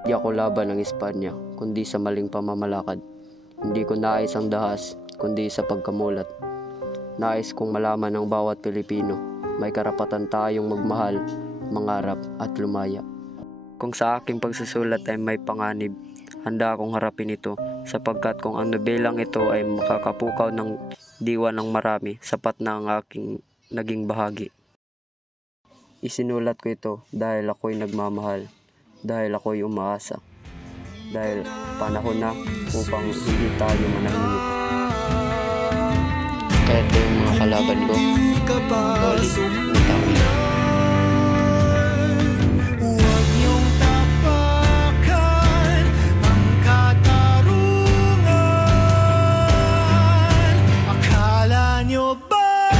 Di ako laban ng Espanya, kundi sa maling pamamalakad. Hindi ko nais ang dahas, kundi sa pagkamulat. Nais kong malaman ng bawat Pilipino, may karapatan tayong magmahal, mangarap at lumaya. Kung sa aking pagsusulat ay may panganib, handa akong harapin ito, sapagkat kung ang nobelang ito ay makakapukaw ng diwa ng marami, sapat na ang aking naging bahagi. Isinulat ko ito dahil ako'y nagmamahal, dahil ako'y umaasa, dahil panahon na upang hindi tayo manahimik. Kaya ito yung mga kalaban ko, Dolly, Mutawi. Huwag niyong tapakan ang katarungan. Akala niyo ba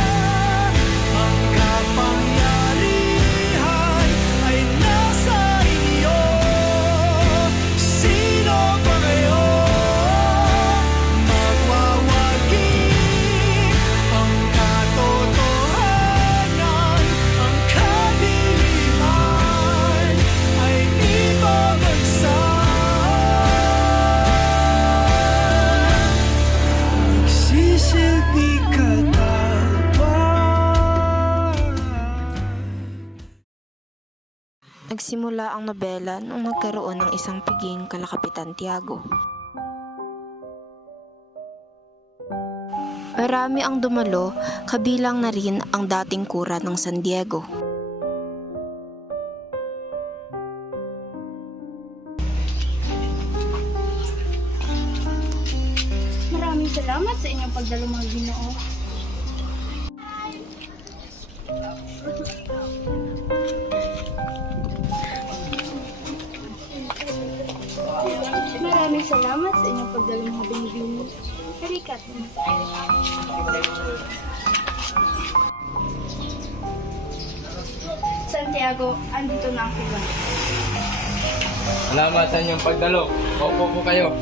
ang kapangyarihan ay nasa inyo? Sino ba kayo? Magwawagi ang katotohanan, ang kadiliman ay ibabagsak. Nagsisilbi katawan. Nagsimula ang nobela nung nagkaroon ng isang piging kalakapitan Tiago. Marami ang dumalo, kabilang na rin ang dating kura ng San Diego. Maraming salamat sa inyong pagdalo mga Ginoo. Maraming salamat sa inyong pagdalo mga binibini. Halikat. Santiago, andito na ang iba. Salamat sa inyong pagdalo. Opo po kayo.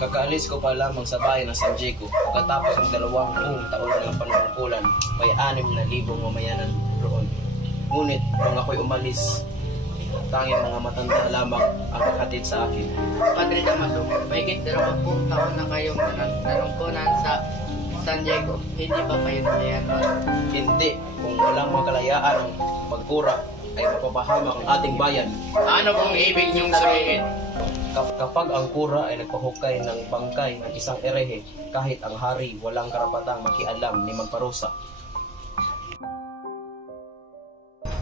Kakaalis ko pa lamang sa bayan ng San Diego pagkatapos ng 2 taon ng panunungkulan, may 6,000 mamayanan roon. Ngunit nung ako'y umalis, tanging mga matanda lamang ang kakatid sa akin. Padre Damaso, mahigit 20 taon na kayong nanungkulan sa San Diego. Hindi ba kayo nalayan? Hindi, kung walang makalayaan ang magkura, ay mapapahamak ang ating bayan. Ano pong ibig niyong sabihin? Kapag ang kura ay nagpahukay ng bangkay ng isang erehe, kahit ang hari walang karapatang makialam ni magparusa.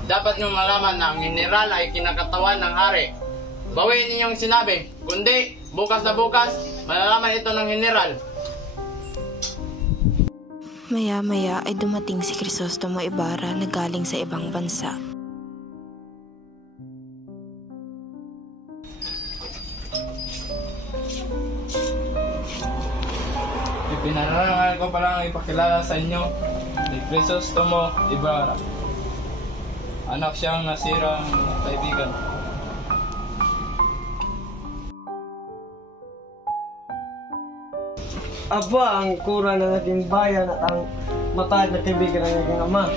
Dapat niyong malaman na ang general ay kinakatawan ng hari. Bawiin ninyong sinabi, kundi bukas na bukas, malalaman ito ng general. Maya-maya ay dumating si Crisostomo Ibarra na galing sa ibang bansa. Ipinarangal ko palang ipakilala sa inyo ni Crisostomo Ibarra. Anak siyang nasirang kaibigan. Aba, ang kura ng ating bayan at ang matahid na kaibigan ng aking ama.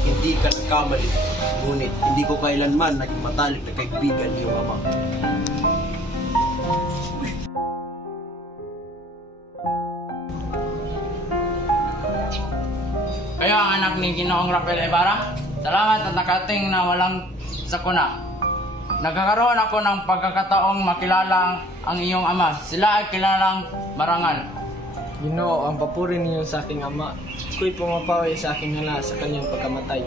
Hindi ka nagkamali, ngunit hindi ko kailanman naging matalik na kaibigan ni iyong ama. Kayo ang anak ni Ginoong Rafael Ibarra? Salamat at nakating na walang sakuna. Nagkakaroon ako ng pagkakataong makilala ang iyong ama. Sila ay kilalang marangal. Ginoo, ang papuri ninyo sa aking ama. Ako'y pumapawi sa aking hala sa kanyang pagkamatay.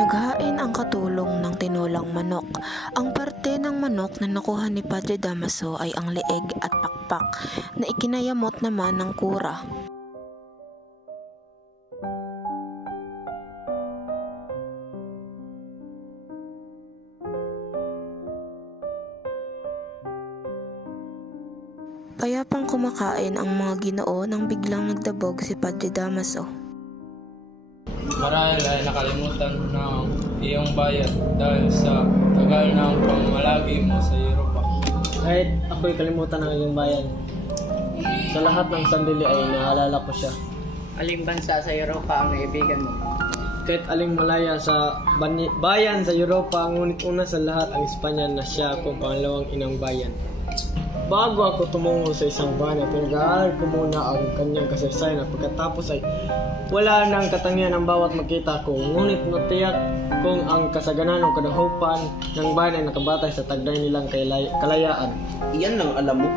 Naghain ang katulong ng tinolang manok. Ang parte ng manok na nakuha ni Padre Damaso ay ang leeg at pakpak na ikinayamot naman ng kura. Payapang kumakain ang mga Ginoo nang biglang nagdabog si Padre Damaso. Marahil ay nakalimutan ng iyong bayan dahil sa tagal ng pamamalagi mo sa Europa. Kahit ako'y kalimutan ng iyong bayan, sa lahat ng sandali ay naalala ko siya. Aling bansa sa Europa ang naibigan mo? Kahit aling malaya sa bayan sa Europa, ngunit una sa lahat ang Espanya na siya akong pangalawang inang bayan. Bago ako tumungo sa isang bayan, pinag-aaral ko muna ang kanyang kasaysayan at pagkatapos ay wala nang katangian ang bawat makita ko. Ngunit natiyak kong ang kasaganan o kadahupan ng bayan ay nakabatay sa taglay nilang kalayaan. Iyan ang alam mo.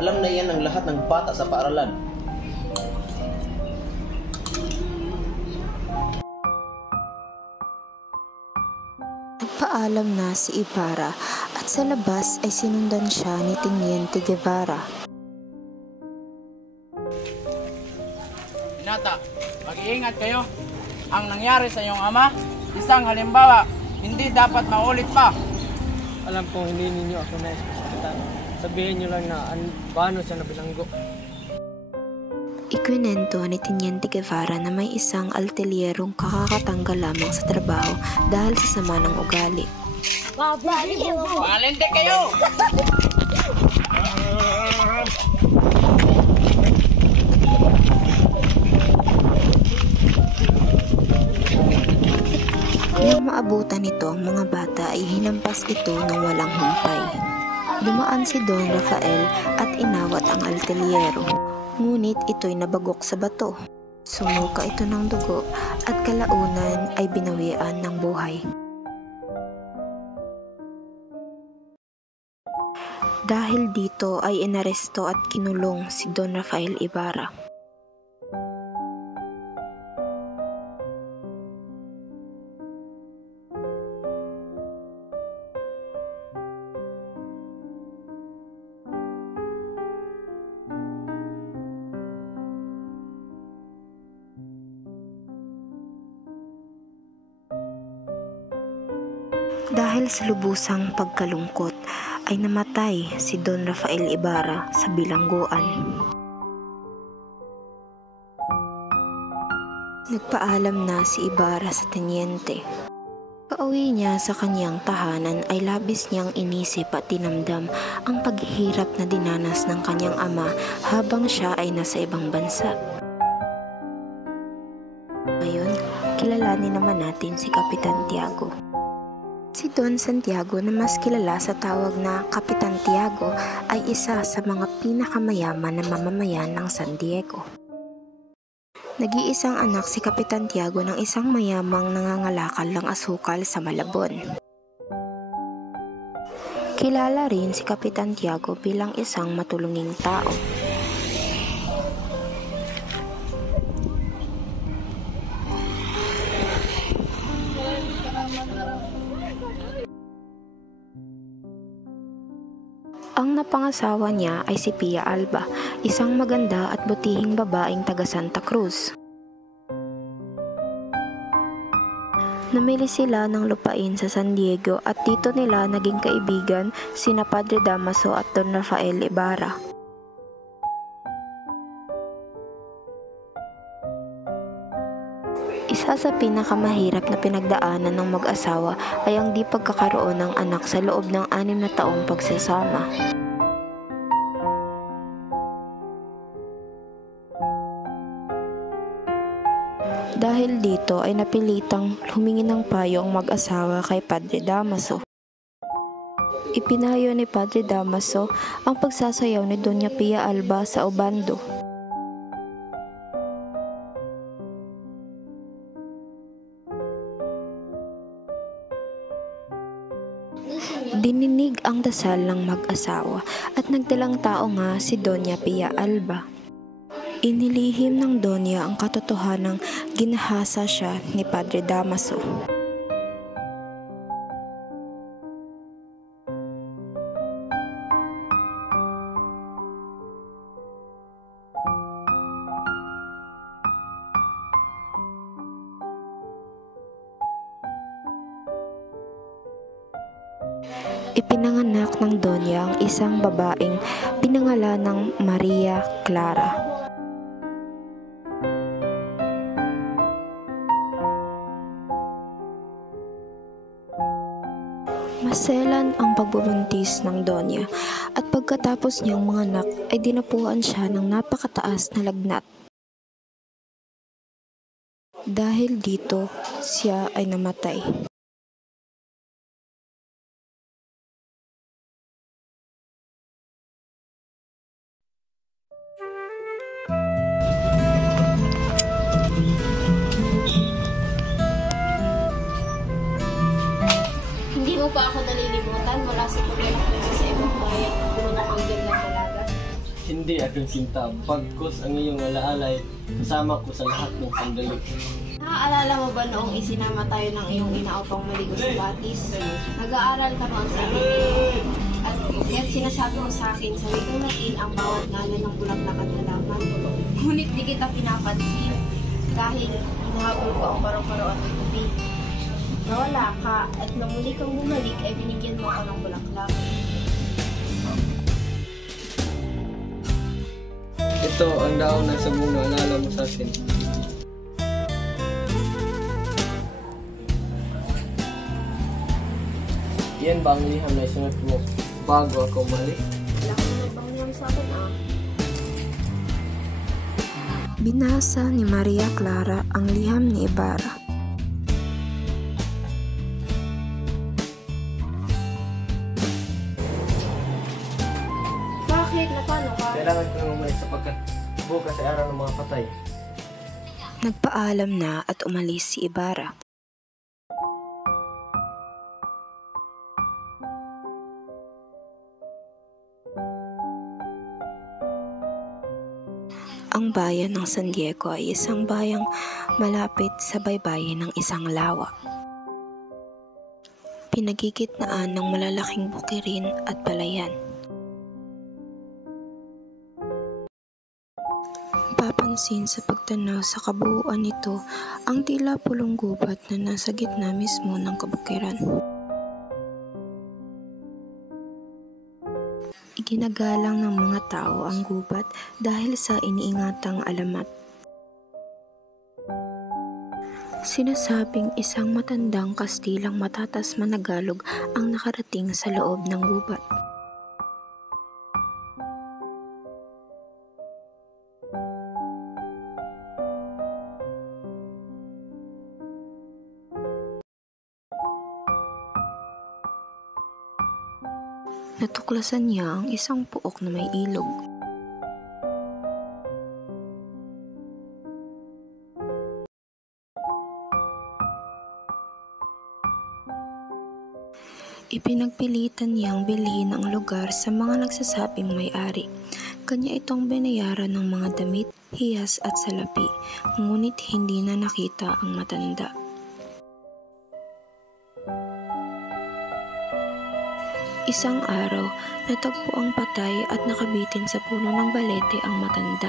Alam na iyan ng lahat ng bata sa paaralan. Nagpaalam na si Ibarra at sa labas ay sinundan siya ni Teniente Guevara. Binata, mag-iingat kayo. Ang nangyari sa iyong ama, isang halimbawa, hindi dapat maulit pa. Alam kong hindi ninyo ako naisasakitan. Sabihin nyo lang na paano siya nabilanggo. Ikwinento ni Teniente Guevara na may isang altelierong kakakatanggal lamang sa trabaho dahil sa sama ng ugali. Malindi kayo! Nang maabutan nito ang mga bata ay hinampas ito ng walang humpay. Dumaan si Don Rafael at inawat ang alteliero. Ngunit ito'y nabagok sa bato. Sumuka ito ng dugo at kalaunan ay binawian ng buhay. Dahil dito ay inaresto at kinulong si Don Rafael Ibarra. Dahil sa lubusang pagkalungkot ay namatay si Don Rafael Ibarra sa bilangguan. Nagpaalam na si Ibarra sa tenyente. Pauwi niya sa kanyang tahanan ay labis niyang inisip at tinamdam ang paghihirap na dinanas ng kanyang ama habang siya ay nasa ibang bansa. Ngayon, kilalanin naman natin si Kapitan Tiago. Si Don Santiago na mas kilala sa tawag na Kapitan Tiago ay isa sa mga pinakamayaman na mamamayan ng San Diego. Nag-iisang anak si Kapitan Tiago ng isang mayamang nangangalakal ng asukal sa Malabon. Kilala rin si Kapitan Tiago bilang isang matulunging tao. Ang napangasawa niya ay si Pia Alba, isang maganda at butihing babaeng taga Santa Cruz. Namili sila ng lupain sa San Diego at dito nila naging kaibigan sina Padre Damaso at Don Rafael Ibarra. Isa sa pinakamahirap na pinagdaanan ng mag-asawa ay ang di pagkakaroon ng anak sa loob ng 6 na taong pagsasama. Dahil dito ay napilitang humingi ng payo ang mag-asawa kay Padre Damaso. Ipinayo ni Padre Damaso ang pagsasayaw ni Doña Pia Alba sa Obando. Dininig ang dasal ng mag-asawa at nagdalang tao nga si Doña Pia Alba. Inilihim ng Donya ang katotohanang ginahasa siya ni Padre Damaso. Ipinanganak ng Donya ang isang babaeng pinangalanang Maria Clara. Maselan ang pagbubuntis ng Donya at pagkatapos niyang manganak ay dinapuan siya ng napakataas na lagnat. Dahil dito, siya ay namatay. Hindi mo pa ako nalilimutan mula sa paglalak mo sa ibang bayan kung ano ang ganda talaga. Hindi aking sinta, pagkos ang iyong alaalay, kasama ko sa lahat ng sandali. Naaalala mo ba noong isinama tayo ng iyong ina upang maligo sa batis? Nag-aaral ka noon sa akin. At kaya't sinasabi mo sa akin, sabihin natin ang bawat ngalan ng bulaklak at halaman. Ngunit di kita pinapansin dahil hinahabol ko ang paro-paro at tubi. Nawala ka at nang muli kang bumalik ay binigyan mo ako ng bulaklak. Ito ang daon ng sabuno, alala mo sa akin. Yan ba ang liham na isunod mo bago ako umalis? Wala ka naman bang niyang sa akin Binasa ni Maria Clara ang liham ni Ibarra. Bakit? Napano ka? Kailangan ko nang umalis sapagkat bukas ay araw ng mga patay. Nagpaalam na at umalis si Ibarra. Ang bayan ng San Diego ay isang bayang malapit sa baybayin ng isang lawa. Pinagigitnaan ng malalaking bukirin at palayan. Papansin sa pagtanaw sa kabuuan nito ang tila pulong gubat na nasa gitna mismo ng kabukiran. Iginagalang ng mga tao ang gubat dahil sa iniingatang alamat. Sinasabing isang matandang Kastilang matatas managalog ang nakarating sa loob ng gubat. Natuklasan niya ang isang puok na may ilog. Ipinagpilitan niyang bilhin ang lugar sa mga nagsasabing may-ari. Kanya itong binayaran ng mga damit, hiyas at salapi, ngunit hindi na nakita ang matanda. Isang araw, natagpo ang patay at nakabitin sa puno ng balete ang matanda.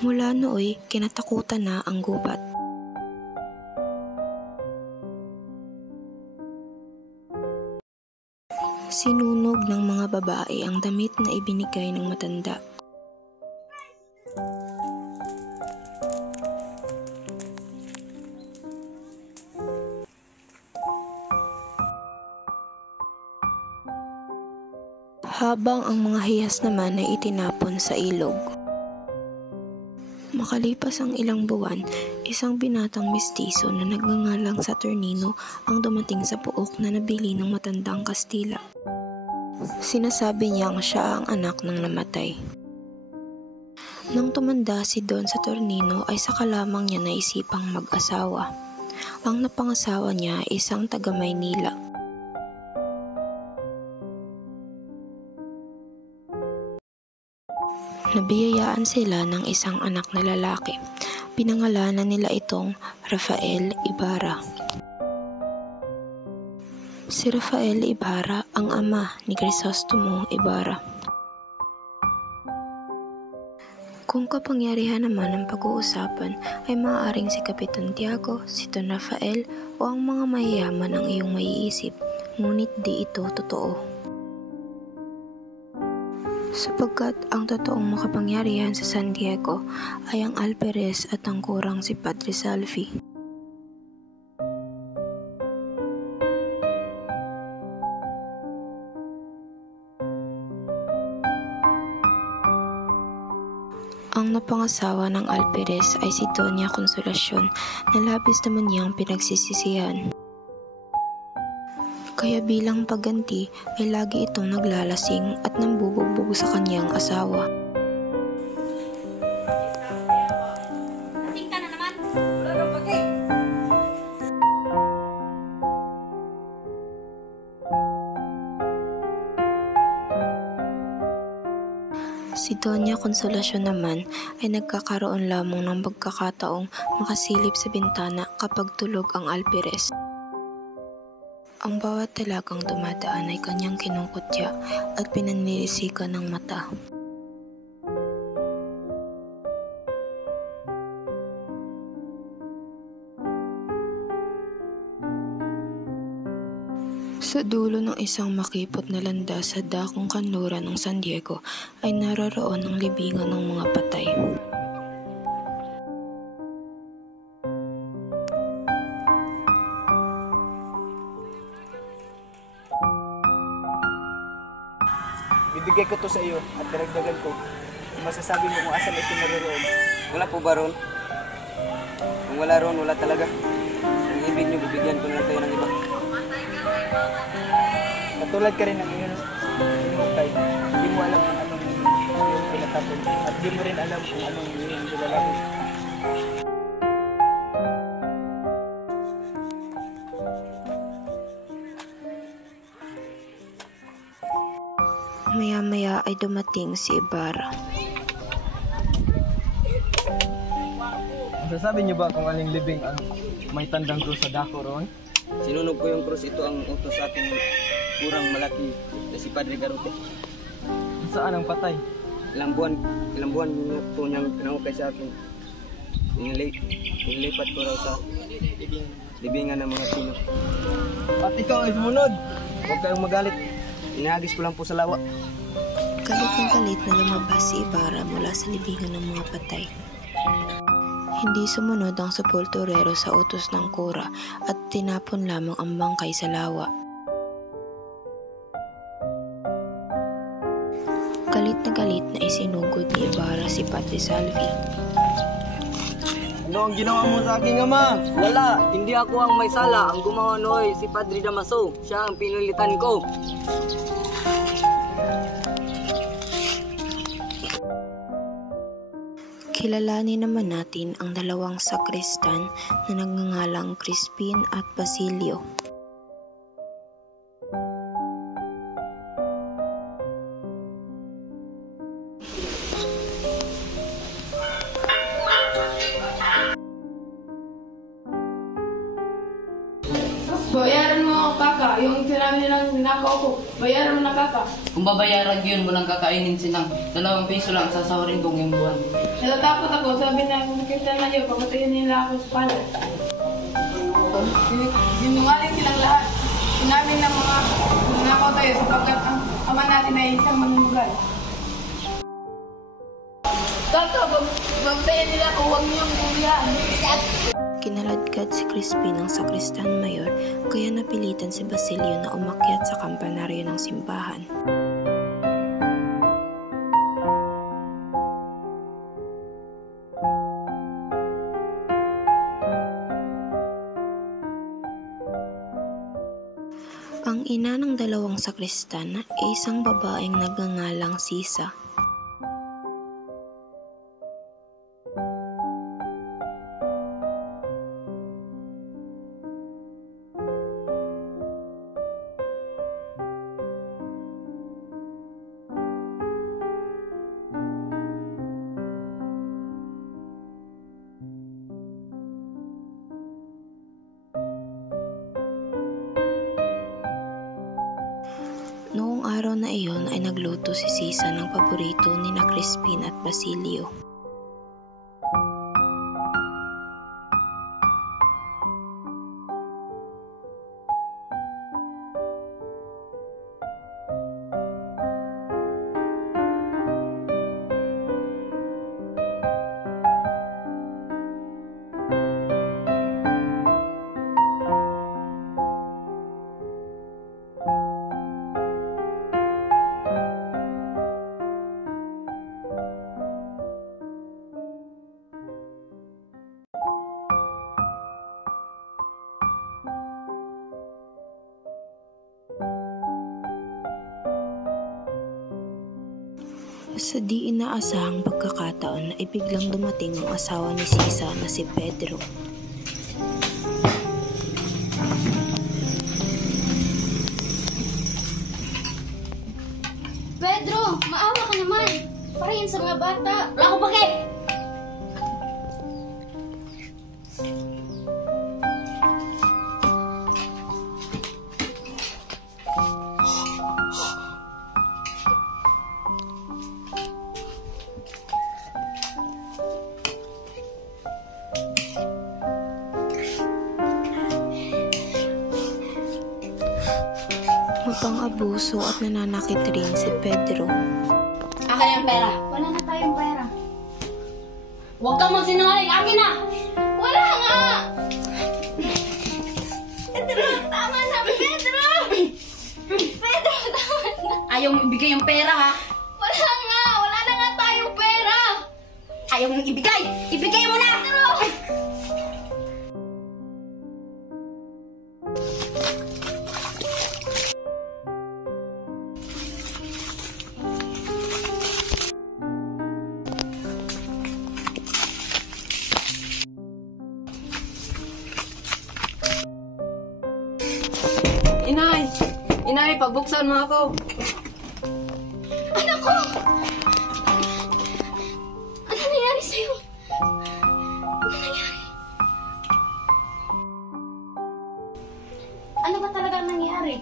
Mula nooy, kinatakutan na ang gubat. Sinunog ng mga babae ang damit na ibinigay ng matanda. habang ang mga hiyas naman ay itinapon sa ilog. Makalipas ang ilang buwan, isang binatang mestizo na nagngangalang Saturnino ang dumating sa puok na nabili ng matandang Kastila. Sinasabi niyang siya ang anak ng namatay. Nang tumanda si Don Saturnino ay saka lamang niya naisipang mag-asawa. Ang napangasawa niya ay isang taga Maynila. Nabiyayaan sila ng isang anak na lalaki. Pinangalanan nila itong Rafael Ibarra. Si Rafael Ibarra ang ama ni Crisostomo Ibarra. Kung kapangyarihan naman ang pag-uusapan ay maaaring si Kapitan Tiago, si Don Rafael o ang mga mayayaman ang iyong maiisip, ngunit di ito totoo. Sapagkat ang totoong makapangyarihan sa San Diego ay ang alperes at ang kurang si Padre Salvi. Ang napangasawa ng alperes ay si Doña Consolacion na labis naman niyang pinagsisisihan. Kaya bilang pagganti ay lagi itong naglalasing at nambubugbog sa kanyang asawa. Lasing ka na naman. Wala nang pagay. Si Doña Consolacion naman ay nagkakaroon lamang ng pagkakataong makasilip sa bintana kapag tulog ang alperes. Ang bawat talagang dumadaan ay kanyang kinukutya at pinanlilisikan ng mata. Sa dulo ng isang makipot na landas sa dakong kanluran ng San Diego ay naroroon ang libingan ng mga patay. Bibigay ko to sa iyo at daragdagan ko. Kung masasabi mo kung asan ito naroroon. Wala po ba ron? Kung wala ron, wala talaga. Kung ibig niyo, bibigyan ko na lang kayo ng iba. Katulad ka rin ng iyong hinukay. Hindi mo alam kung anong iyong pinatapon. At hindi mo rin alam kung anong iyong nilalapon. Maya-maya ay dumating si Ibarra. Masasabi niyo ba kung aling libing ang may tandang krus sa dako roon? Sinunog ko yung krus. Ito ang utos sa ating kurang malaki na si Padre Garute. Saan ang patay? Ilang buwan niya po niyang pinangukay sa akin. Inilipat ko raw sa libingan ng mga Pino. At ikaw ay sumunod! Huwag kayong magalit. Inihagis ko lang po sa lawa. Galit ng galit na lumabas si Ibarra mula sa libingan ng mga patay. Hindi sumunod ang sepulturero sa utos ng kura at tinapon lamang ang bangkay sa lawa. Galit na isinugod ni Ibarra si Padre Salvi. Ano ang ginawa mo sa aking ama? Wala, hindi ako ang may sala. Ang gumawa noy si Padre Damaso. Siya ang pinilitan ko. Kilalanin naman natin ang dalawang sakristan na nagngangalang Crispin at Basilio. Bayaran mo ako, kaka. Yung sinabi nilang ninakaw ko. Bayaran mo na, kaka. Kung babayaran ko yun, walang kakainin sinang. 2 piso lang, sasawarin kong yung buwan. Natatakot ako. Sabi na, kung nakita na yun, papatayin nila ako sa pala. Sinungaling silang lahat. Sinabi ng mga ninakaw tayo sapagkat ang ama natin ay isang manunugay. Kaka, babatayin nila ako. Huwag niyong bulihan. Kinaladkad si Crispin ng sakristan mayor kaya napilitan si Basilio na umakyat sa kampanaryo ng simbahan. ina ng dalawang sakristan ay isang babaeng nagngangalang Sisa. Noong araw na iyon ay nagluto si Sisa ng paborito ni na Crispin at Basilio. Sa di inaasahang pagkakataon ay biglang dumating ang asawa ni Sisa na si Pedro. Pedro, maawa ka naman. Para yan sa mga bata. Wala ko pake! Mapang-abuso at nananakit rin si Pedro. Akin ang pera. Wala na tayong pera. Huwag kang magsinungaling. Akin na! Wala nga! Pedro, tama na! Pedro! Pedro, tama na! Ayaw mo ibigay yung pera, ha? Wala nga! Wala na nga tayong pera! Ayaw mong ibigay! Ibigay mo na! Pedro! Inay! Inay, pagbuksan mo ako. Anak ko! Ano nangyari sa'yo? Ano nangyari? Ano ba talaga nangyari?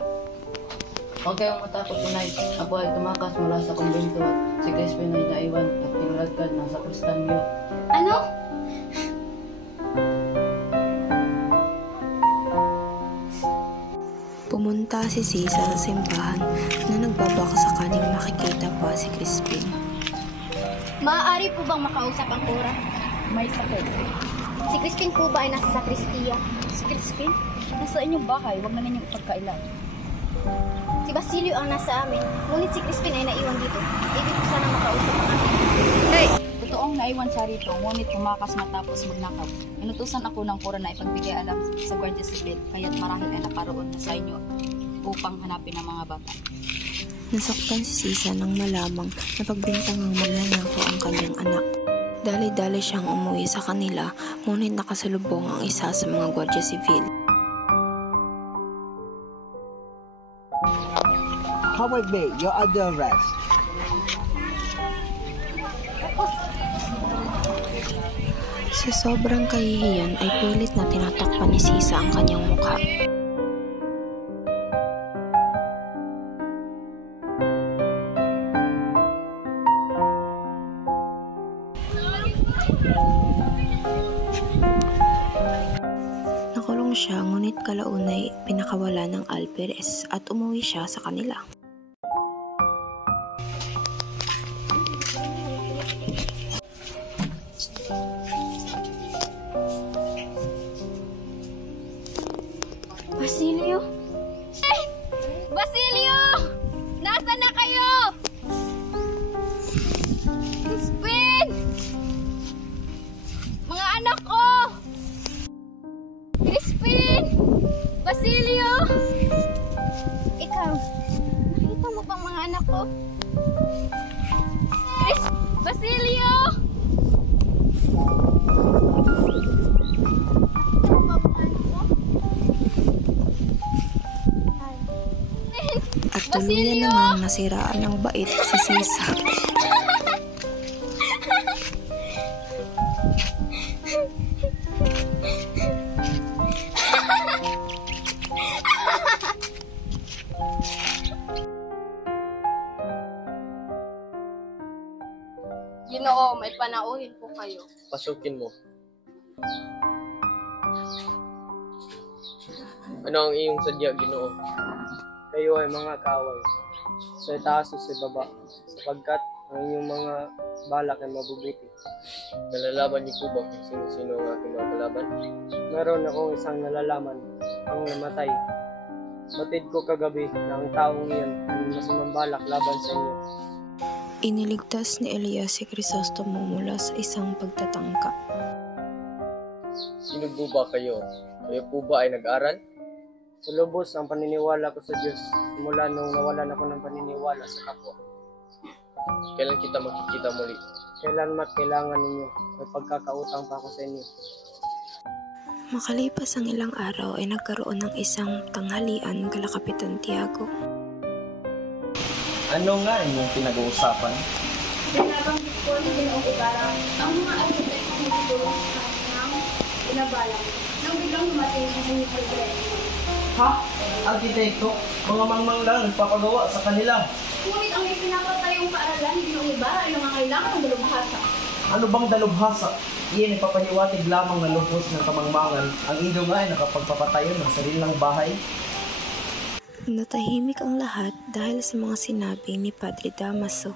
Huwag kayong matakot, Inay. Ako ay tumakas mula sa kumbento at si Crispin ay naiwan at kinuladkad ng sakristan niyo. Ano? Pumunta si Sisa sa simbahan na nagbabaka sakaling makikita pa si Crispin. Maaari po bang makausap ang kura? May sakit. Si Crispin po ba ay nasa sakristiya? Si Crispin? Nasa inyong bahay, huwag na ninyong ipagkailan. Si Basilio ang nasa amin, ngunit si Crispin ay naiwan dito. Ibig ko sana makausap ang akin. Hey! Totoong naiwan siya rito, ngunit tumakas matapos magnakaw. Inutusan ako ng kura na ipagbigay alam sa Guardia Civil, kaya't marahil ay nakaroon na sa inyo upang hanapin ang mga bata. Nasaktan si Sisa nang malamang na pagbintangang magnanakaw ang kanyang anak. Dali-dali siyang umuwi sa kanila, ngunit nakasalubong ang isa sa mga Guardia Civil. Howard Bay, you're under arrest. Sa sobrang kahihiyan ay pilit na tinatakpan ni Sisa ang kanyang mukha. Nakulong siya, ngunit kalaunay pinakawala ng Alperes at umuwi siya sa kanila. Basilio? Basilio! Nasaan na kayo? Crispin! Mga anak ko! Crispin! Basilio! Chris Basilio! At tuluyan namang nasiraan ng bait si Sisa. Ginoo, may panauhin po kayo. Pasukin mo. Ano ang iyong sadya, Ginoo? Kayo ay mga kaaway, sa itaas o sa baba, sapagkat ang inyong mga balak ay mabubuti. Nalalaman niyo po ba kung sino-sino ang aking mga kalaban? Meron akong isang nalalaman, ang namatay. Batid ko kagabi na ang taong iyon ay masamang balak laban sa inyo. Iniligtas ni Elias si Crisostomo mula sa isang pagtatangka. Sino po ba kayo? Kayo po ba ay nag-aral? Lubos ang paniniwala ko sa Diyos mula nung nawalan ako ng paniniwala sa kapwa. Kailan kita makikita muli? Kailan kailangan ninyo? May pagkakautang pa ako sa inyo. Makalipas ang ilang araw ay nagkaroon ng isang tanghalian kala Kapitan Tiago. Ano nga inyong pinag-uusapan? Binabanggit ko ni Ginoong Ibarra ang mga arkitekto dito ng inabalang nang biglang dumating ang inyong progreso. Ha? Arkitekto? Mga mangmang lang nagpapagawa sa kanila. Ngunit ang ipinapatayong paaralan ni Ginoong Ibarra ay nangangailangan ng dalubhasa. Ano bang dalubhasa? Iyan ay papaniwatig lamang na lubos ng kamangmangan. Ang ido nga ay nakapagpapatayo ng sarilang bahay. Natahimik ang lahat dahil sa mga sinabi ni Padre Damaso.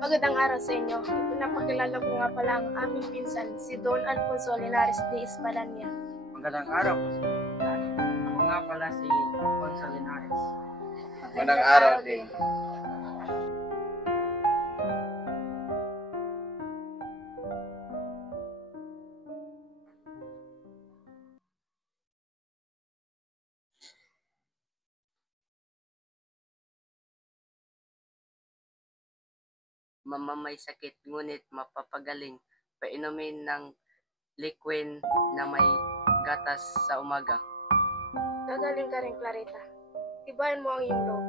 Magandang araw sa inyo. Ipinapakilala ko nga pala ang aming pinsan, si Don Alfonso Linares de Espadaña. Magandang araw po sa inyo. Ako nga pala si Alfonso Linares. Magandang araw din. Mama may sakit ngunit mapapagaling. Painumin ng liquid na may gatas sa umaga. Gagaling ka rin, Clarita. Tibayan mo ang iyong loob.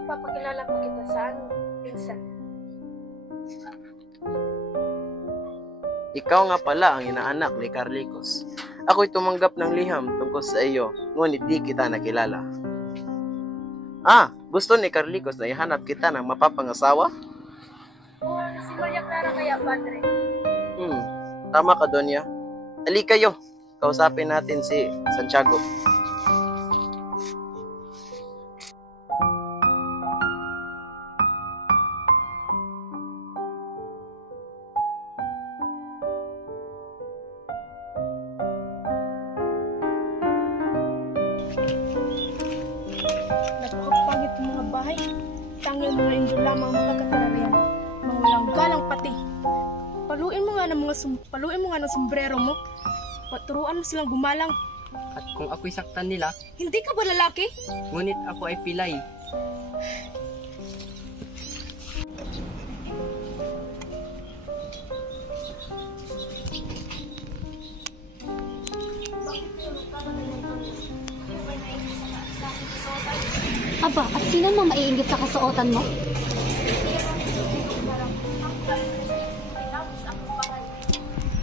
Ipapakilala pa kita sa aming pinsan. Ikaw nga pala ang inaanak ni Carlicos. Ako'y tumanggap ng liham tungkol sa iyo, ngunit di kita nakilala. Gusto ni Carlicos na ihanap kita ng mapapangasawa? Si Maria Clara kaya, Padre? Tama ka, Donya. Ali kayo, kausapin natin si Santiago. Napakapangit ng mga bahay. Tanging mga indo lamang makakatira riyan. Mga walang galang pati. Paluin mo nga ng sombrero mo. Paturuan mo silang gumalang. At kung ako'y saktan nila, Hindi ka ba lalaki? ngunit ako ay pilay. Aba, at sino mo maiinggit sa kasuotan mo?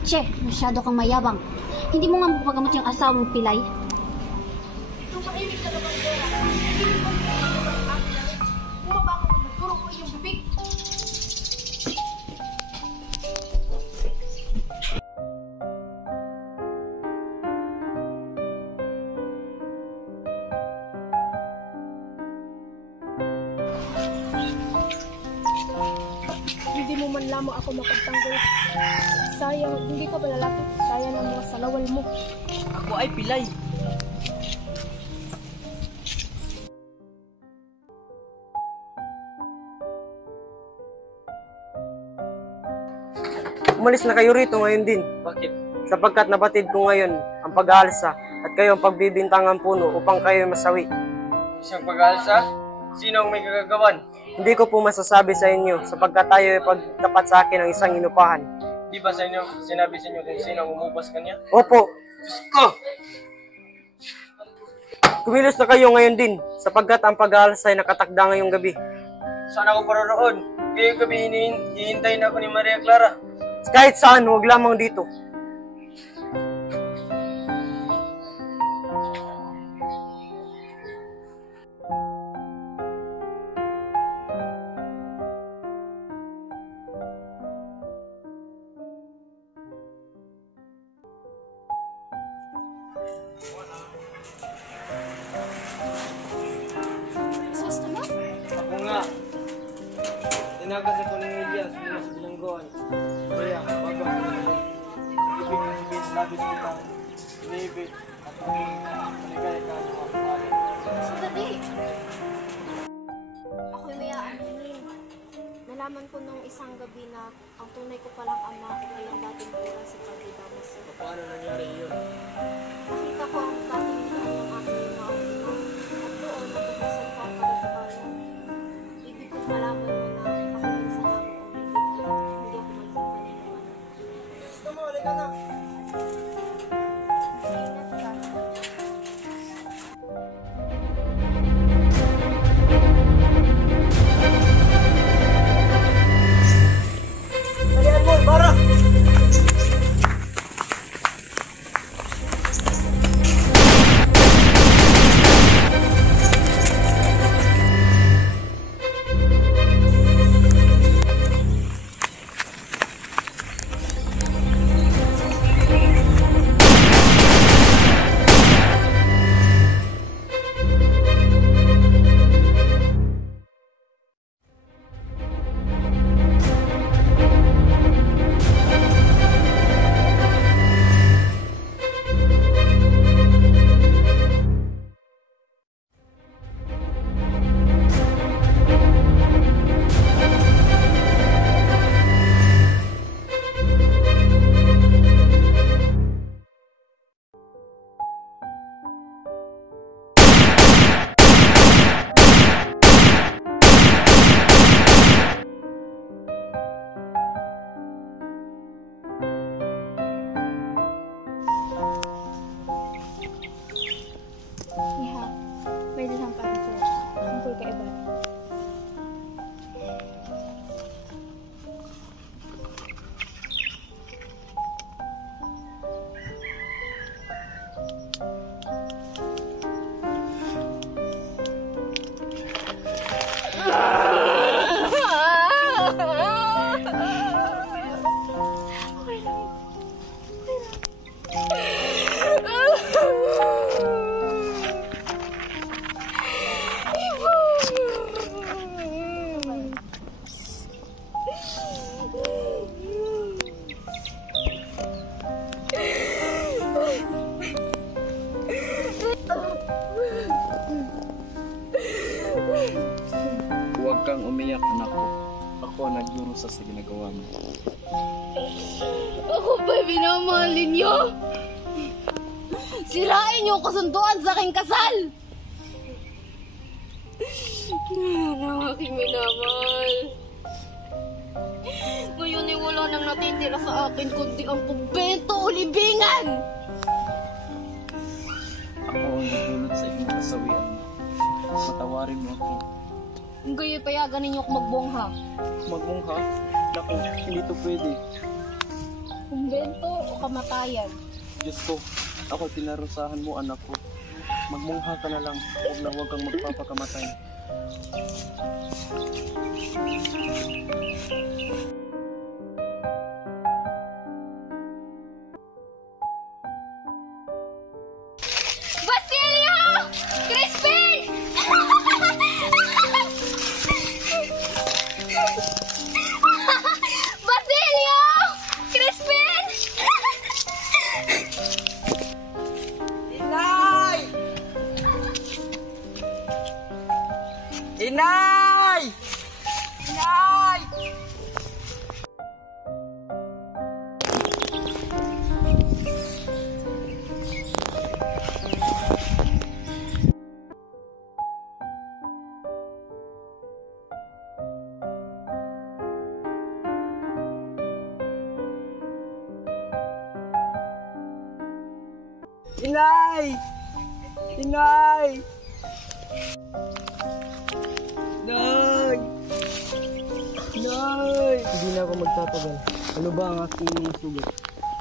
Che, masyado kang mayabang. Hindi mo nga mapagamot yung asawang pilay. Tumahimik ka naman, Clara. Hindi mo ba ang aking damit? Bumaba ka na magturo ko iyong bibig. lamang ako mapagtanggol. Sayang, hindi ka ba lalaki? Sayang ang mga salawal mo. Ako ay pilay. Umalis na kayo rito ngayon din. Bakit? Sapagkat nabatid ko ngayon ang pag-aalsa at kayo ang pagbibintangang puno upang kayo masawi. Isang pag-aalsa? Sino ang may kagagawan? Hindi ko po masasabi sa inyo sapagkat tayo ay pagtapat sa akin ng isang inupahan. Di ba sa inyo sinabi sa inyo kung sino ang umubos kanya? Opo. Diyos ko! Kumilos na kayo ngayon din sapagkat ang pag-aalsa ay nakatakda ngayong gabi. Saan ako paroroon? Ngayong gabi hihintayin ako ni Maria Clara. Kahit saan, huwag lamang dito. Susto na? Ako nga. Tinagas ako ng Elias mula sa bilangguan. Kaya, bago ako nabalik. Ibig kong sabihin, labis kitang inibig at maligay ka ng mga pangalan. Sandali! Ako'y may aaninin. Nalaman ko nung isang gabi na ang tunay ko palang ama ay ang dating pura si Padre Damaso. Paano nangyari yun? Nakita ko ang dating buhay ng aking inauna at doon natutusan ko ang katotohanan. Ibig kong malaman mo na ako minsan lamang umibig at hindi ako maging paniniwala. Gusto mo, halika na. Ingat ka. Dalihan mo, Ibarra! Iha, may dalang para sa'yo. Tungkol kay Evan. Huwag kang umiyak, anak ko. Ako ang nagdurusa sa ginagawa mo. Ako ba'y binamahalin niyo? Sirain niyo ang kasunduan sa aking kasal! Ang aking minamahal. Ngayon ay wala nang natitira sa akin kundi ang kumbento o libingan! Ako ang nagdulot sa inyong kasawian. Patawarin mo ako. Kung gayo'y payagan ninyo ako magbongha. Magmungha? Naku, hindi to pwede. Kumbento o kamatayan? Diyos ko, ako tinarusahan mo, anak ko. Magmungha ka na lang. Huwag kang magpapakamatay. Basilio! Crispin! Inay! Inay! Inay! Inay! Nay! Nay! Hindi na ako magtatagal. Ano ba ang aking mga sugat?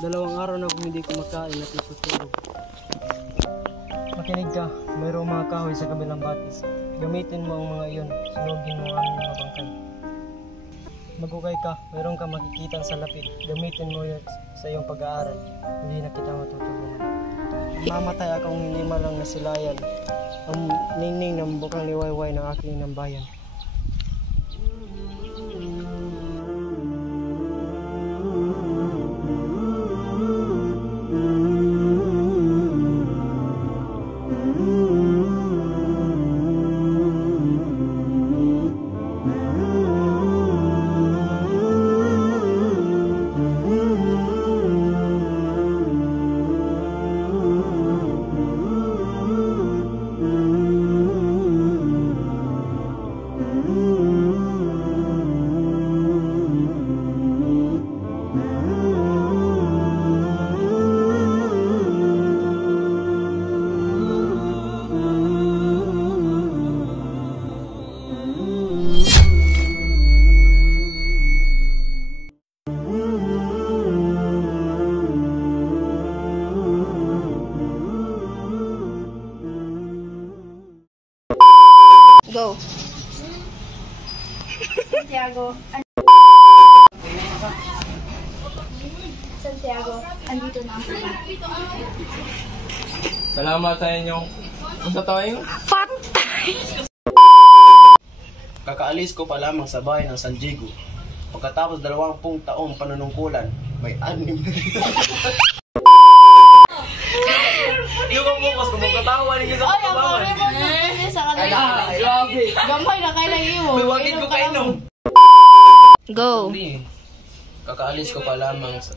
2 araw na akong hindi kumakain at natutulog. Makinig ka, mayroong mga kahoy sa kabilang batis. Gamitin mo ang mga iyon, sunugin mo ang mga bangkay. Magukay ka, mayroong ka makikita sa lapid. Gamitin mo yun sa iyong pag-aaral. Hindi na kita matutulungan. Mamatay akong hindi malang nasilayan. Ang ningning ng bukang liwayway ng aking nambayan. Go. Santiago. Santiago, andito na ang Salamat sa inyong unsa tayo? Patay! Kakaalis ko pa lamang sa bahay ng San Diego. Pagkatapos 20 taong panunungkulan, may 6 na Yung kamukas, kumukatawa ninyo sa pagkabawan. Sa kanila. Gamay na kailangan mo. May wagin ko kainom. Go. Kakaalis ko pa lamang sa...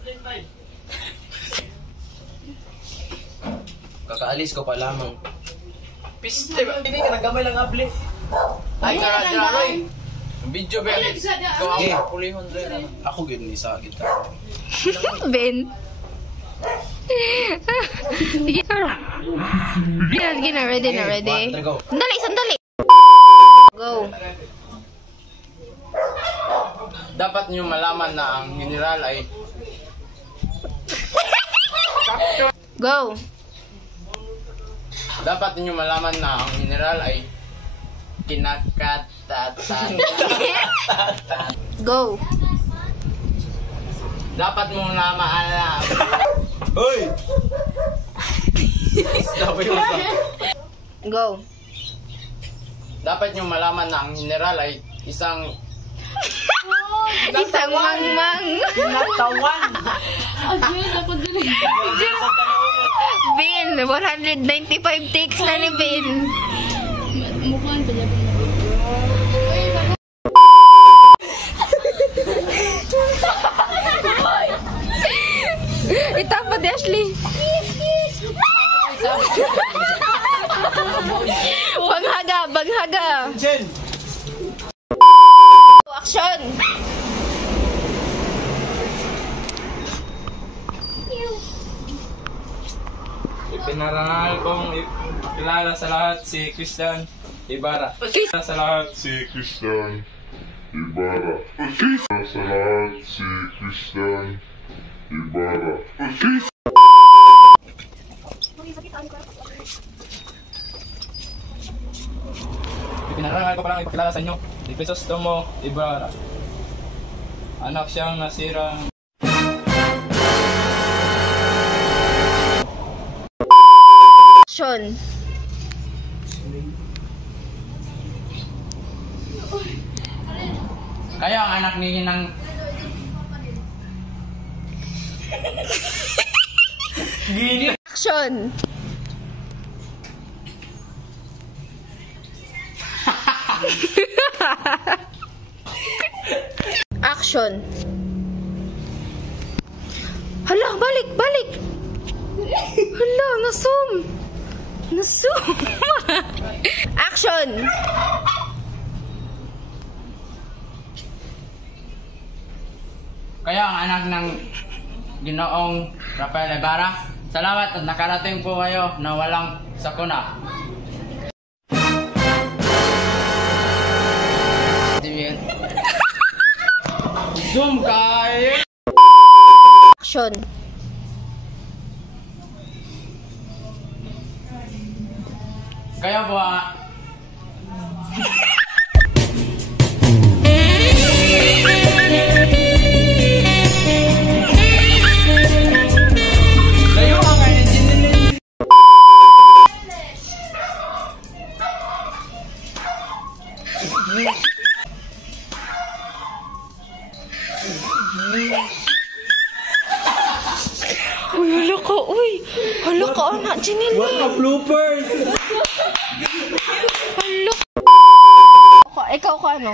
Kakaalis ko pa lamang. Piste ba? Hindi ka nagamay lang abli. Ay, Roy. Video ba yan? Ikaw ako pulihon rin. Ako gini sa gitar. Ben. Sige na, ready na, ready. Sandali. Go. Dapat niyo malaman na ang mineral ay Go. Dapat niyo malaman na ang mineral ay kinakatatan. Go. Dapat mo na maalam. Hoy! Go. Dapat niyo malaman na ang mineral ay isang mangmang. Natawan. Ben, 195 takes na ni Ben. Mukhaan pa dyan. Itapad ni Ashley. Banghaga. Action. Ipinarangal kong kilala sa lahat si Christian Ibarra. Sa lahat si Christian Ibarra. Sa lahat si Christian Ibarra. Ipinarangal ko pa lang ipakilala sa inyo si Crisostomo Ibarra. Anak siyang nasirang Action. Kaya ang anak ni Hinang Action. Action. Hala, balik, balik. Hala, nasum. Nasum. Action. Kayo ang anak ng Ginoong Rafael Ibarra. Salamat at nakarating po kayo na walang sakuna. Zoom kayo! Action. Kayo po ang... Kayo ang engineer. Uy, hala ka, uy. Hala ka, anak, Janelle. What a bloopers! Hala. Ikaw ka, ano?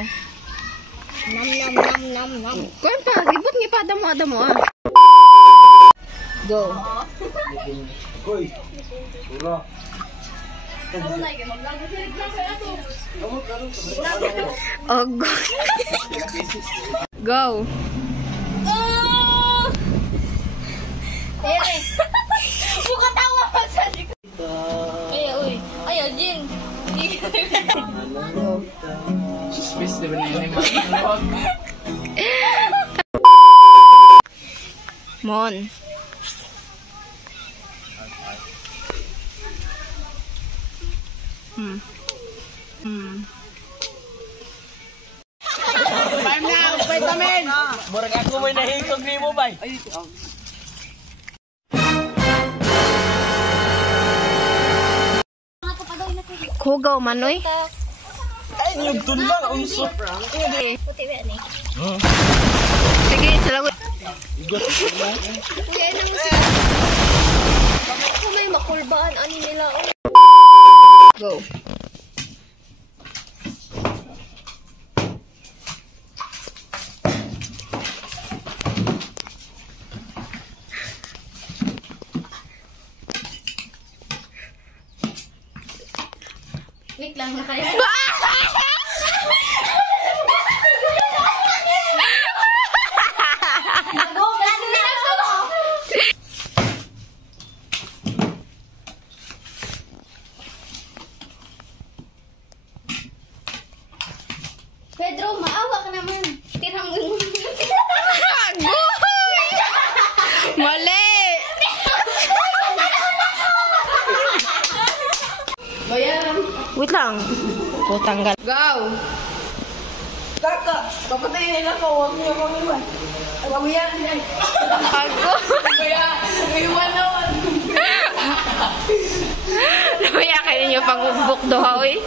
Nam nam nam nam nam. Kuwan pa, gibot nga pa, damo ah. Go. Uy, ura. Oh, go. Go. Eh. Buka tawa pa sa likod. Ay, uy. Ay, Jin. Space, di ba na Mon. Time na, vitamin! Murag ako may nahikog ni mo, bay. Kugaw man, oy. Ay, yung tunlang, unso. Puti ba ni? Sige, salagot. Kuya nang si. Kung may makulbaan ani nila. Go. Wait lang na kayo. Nagulat na ako. Pedro, maawa ka naman. Tirang mo. Mali! Wait lang. Putanggal. Go! Kaka, papatayin nila ko, huwag niyo kong iwan. Huwag yan, yan. Ako? Kaya, iwan naman. Namaya kayo ninyo pang-ubok do, ha, oy?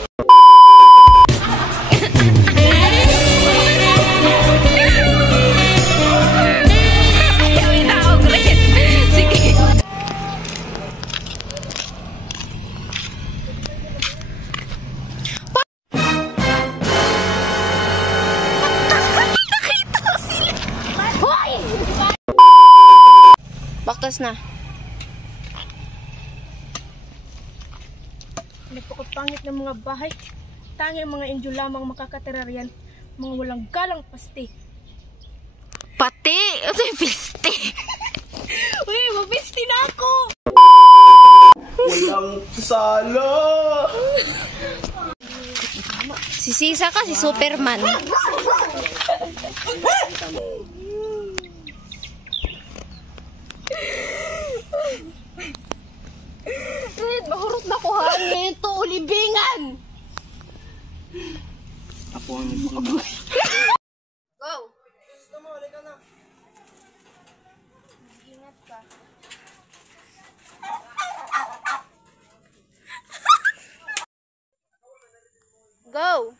Ay, tao, great. Sige. Baktas na. Napakapangit ng mga bahay. Tangi ang mga indio lamang makakatira riyan. Mga walang galang pasti. Pati! Ito yung piste. Uy, mapisti na ako! Walang sala! Si Sisa ka, si Superman. Wait, mahurot na ko ha. Ito, ulibingan! Ako ang Go! Ingat ka. Go!